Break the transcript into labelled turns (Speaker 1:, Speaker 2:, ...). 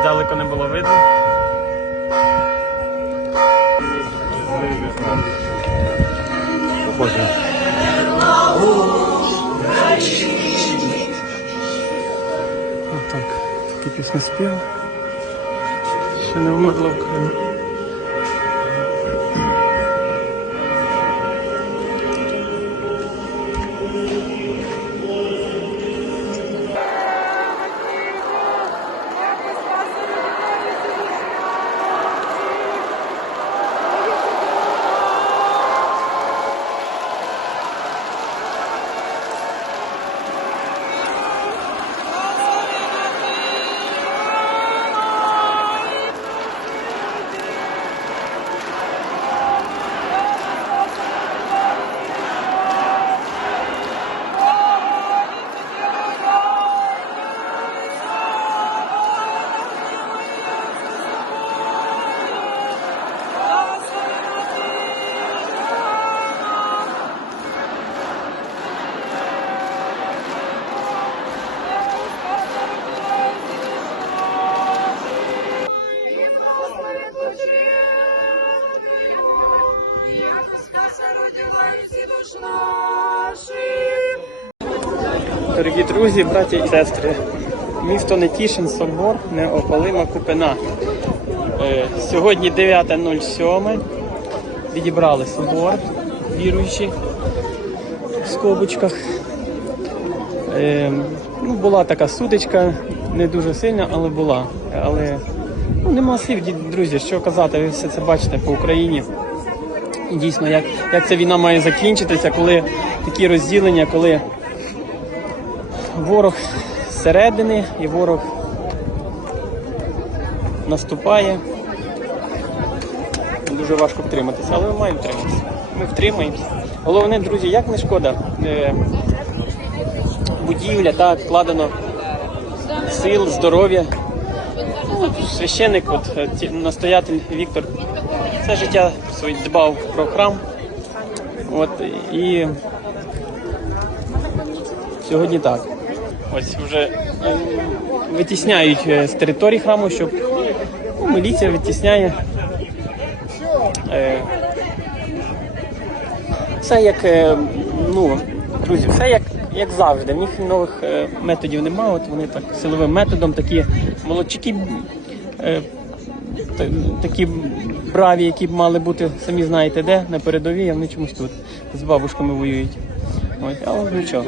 Speaker 1: здалеку не було видно.
Speaker 2: Похоже.
Speaker 1: Отак. Такий пісні спів. Ще не вмерла Україна. Дорогі друзі, браті і сестри, місто Нетішин, собор, неопалима купина. Е, Сьогодні 9.07. Відібрали собор, віруючі в скобочках. Е, ну, була така судочка, не дуже сильна, але була. Але ну, нема слів, друзі, що казати, ви все це бачите по Україні. І дійсно, як, як ця війна має закінчитися, коли такі розділення, коли ворог зсередини і ворог наступає. Дуже важко втриматися, але ми маємо втриматися. Ми втримаємося. Головне, друзі, як не шкода. Е, будівля, так, вкладено сил, здоров'я. Ну, священник, от, е, настоятель Віктор, все життя своє дбав про храм. От, і сьогодні так. Ось вже е, витісняють е, з території храму, щоб ну, міліція витісняє. Все як, ну, друзі, все як, як завжди. В них нових методів немає. От вони так силовим методом такі молодчики, е, такі браві, які б мали бути, самі знаєте де, на передовій, а вони чомусь тут з бабушками воюють. Ось, але нічого.